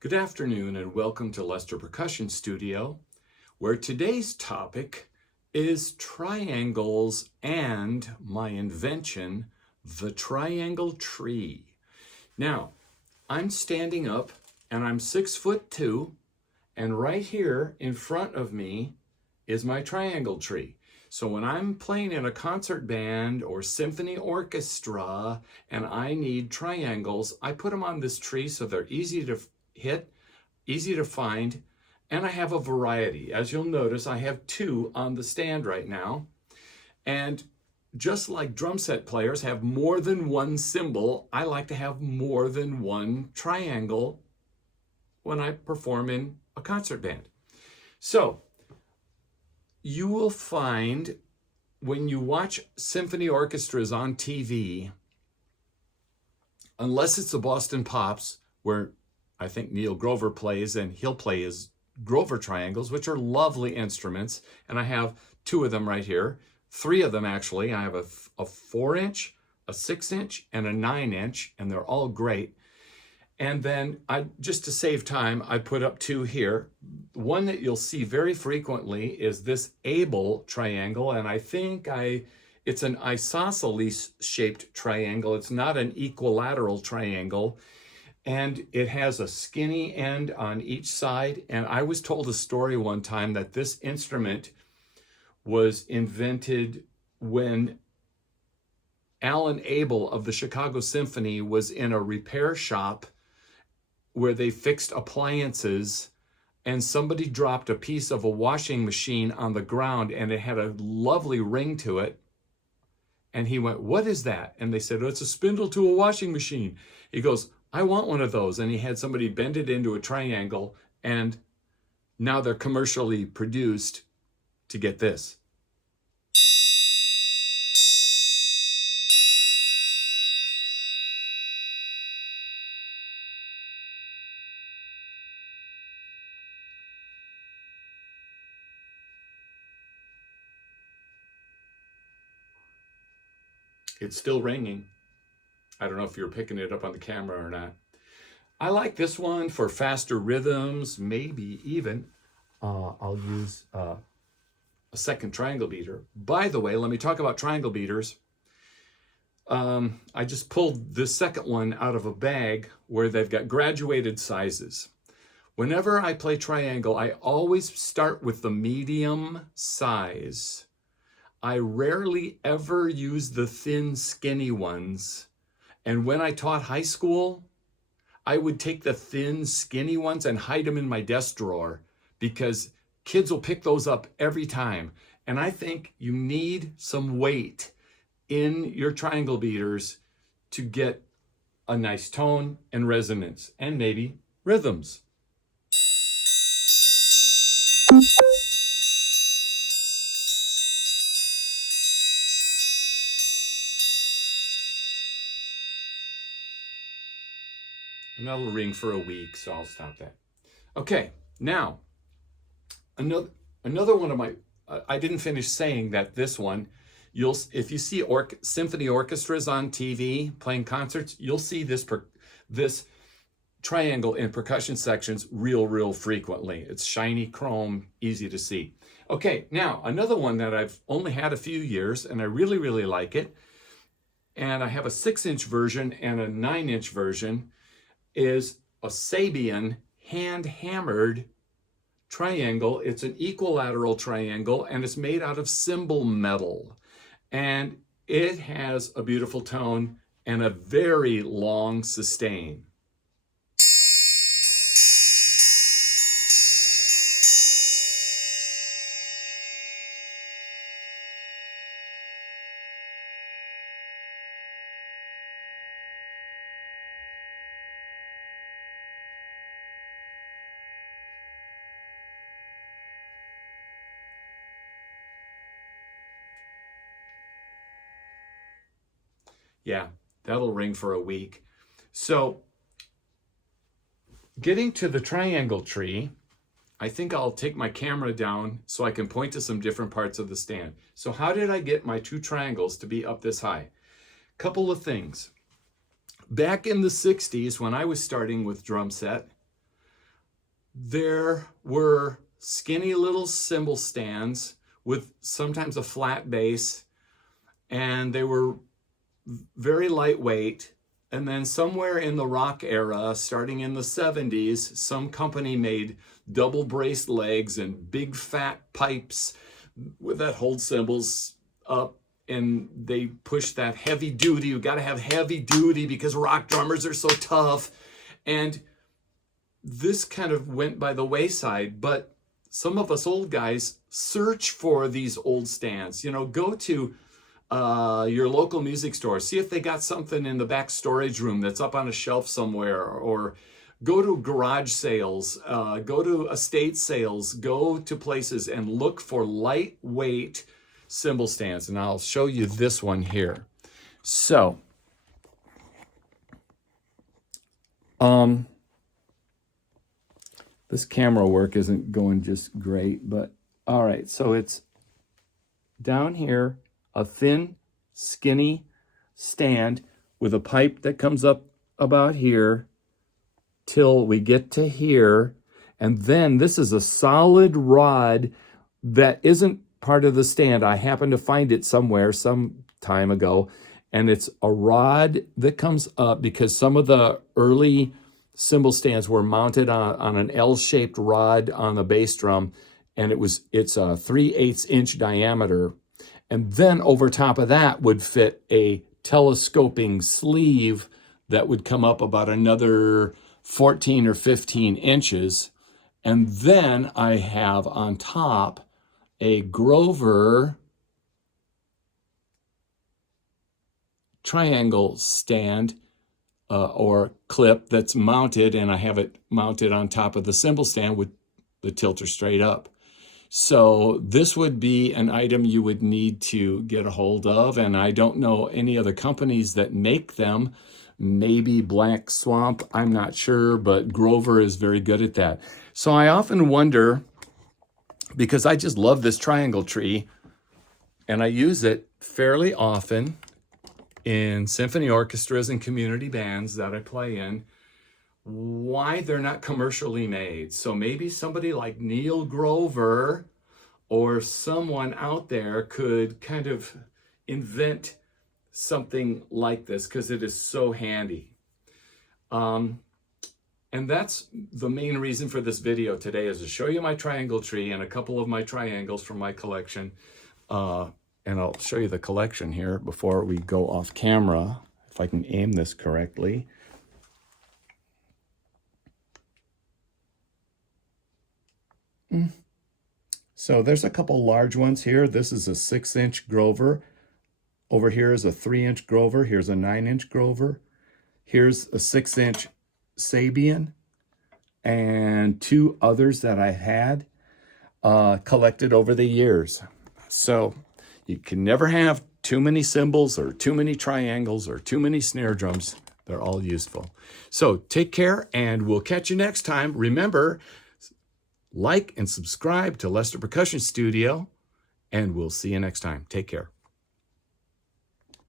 Good afternoon and welcome to Lester Percussion Studio, where today's topic is triangles and my invention, the triangle tree. Now, I'm standing up and I'm 6'2", and right here in front of me is my triangle tree. So when I'm playing in a concert band or symphony orchestra and I need triangles, I put them on this tree so they're easy to hit, easy to find, and I have a variety. As you'll notice, I have two on the stand right now. And just like drum set players have more than one cymbal, I like to have more than one triangle when I perform in a concert band. So you will find when you watch symphony orchestras on TV, unless it's the Boston Pops, where I think Neil Grover plays, and he'll play his Grover triangles, which are lovely instruments. And I have two of them right here, three of them actually. I have a 4-inch, a 6-inch, and a 9-inch, and they're all great. And then just to save time, I put up two here. One that you'll see very frequently is this Abel triangle, and I think it's an isosceles shaped triangle. It's not an equilateral triangle. And it has a skinny end on each side. And I was told a story one time that this instrument was invented when Alan Abel of the Chicago Symphony was in a repair shop where they fixed appliances, and somebody dropped a piece of a washing machine on the ground and it had a lovely ring to it. And he went, "What is that?" And they said, "Oh, it's a spindle to a washing machine." He goes, "I want one of those." And he had somebody bend it into a triangle, and now they're commercially produced to get this. It's still ringing. I don't know if you're picking it up on the camera or not. I like this one for faster rhythms, maybe even. I'll use a second triangle beater. By the way, let me talk about triangle beaters. I just pulled this second one out of a bag where they've got graduated sizes. Whenever I play triangle, I always start with the medium size. I rarely ever use the thin, skinny ones. And when I taught high school, I would take the thin, skinny ones and hide them in my desk drawer because kids will pick those up every time. And I think you need some weight in your triangle beaters to get a nice tone and resonance and maybe rhythms. And that'll ring for a week, so I'll stop that. Okay, now, another one of my, I didn't finish saying that this one, if you see symphony orchestras on TV playing concerts, you'll see this triangle in percussion sections real frequently. It's shiny chrome, easy to see. Okay, now, another one that I've only had a few years, and I really like it, and I have a 6-inch version and a 9-inch version, is a Sabian hand-hammered triangle. It's an equilateral triangle, and it's made out of cymbal metal. And it has a beautiful tone and a very long sustain. Yeah, that'll ring for a week. So getting to the triangle tree, I think I'll take my camera down so I can point to some different parts of the stand. So how did I get my two triangles to be up this high? Couple of things. Back in the 60s, when I was starting with drum set, there were skinny little cymbal stands with sometimes a flat bass, and they were very lightweight. And then somewhere in the rock era, starting in the 70s, some company made double braced legs and big fat pipes that hold cymbals up, and they push that heavy duty. You got to have heavy duty because rock drummers are so tough. And this kind of went by the wayside, but some of us old guys search for these old stands. You know, go to your local music store, see if they got something in the back storage room that's up on a shelf somewhere, or go to garage sales, go to estate sales, go to places and look for lightweight cymbal stands. And I'll show you this one here. So, this camera work isn't going just great, but all right. So it's down here, a thin, skinny stand with a pipe that comes up about here till we get to here. And then this is a solid rod that isn't part of the stand. I happened to find it somewhere some time ago. And it's a rod that comes up because some of the early cymbal stands were mounted on an L-shaped rod on the bass drum. And it's a 3/8 inch diameter. And then over top of that would fit a telescoping sleeve that would come up about another 14 or 15 inches. And then I have on top a Grover triangle stand or clip that's mounted, and I have it mounted on top of the cymbal stand with the tilter straight up. So this would be an item you would need to get a hold of, and I don't know any other companies that make them. Maybe Black Swamp, I'm not sure, but Grover is very good at that. So I often wonder, because I just love this triangle tree, and I use it fairly often in symphony orchestras and community bands that I play in, why they're not commercially made. So maybe somebody like Neil Grover or someone out there could kind of invent something like this, because it is so handy. And that's the main reason for this video today, is to show you my triangle tree and a couple of my triangles from my collection. And I'll show you the collection here before we go off camera, if I can aim this correctly. So there's a couple large ones here. This is a 6-inch Grover. Over here is a 3-inch Grover. Here's a 9-inch Grover. Here's a 6-inch Sabian, and 2 others that I had collected over the years. So you can never have too many cymbals or too many triangles or too many snare drums. They're all useful. So take care, and we'll catch you next time. Remember, like and subscribe to Lester Percussion Studio, and we'll see you next time. Take care.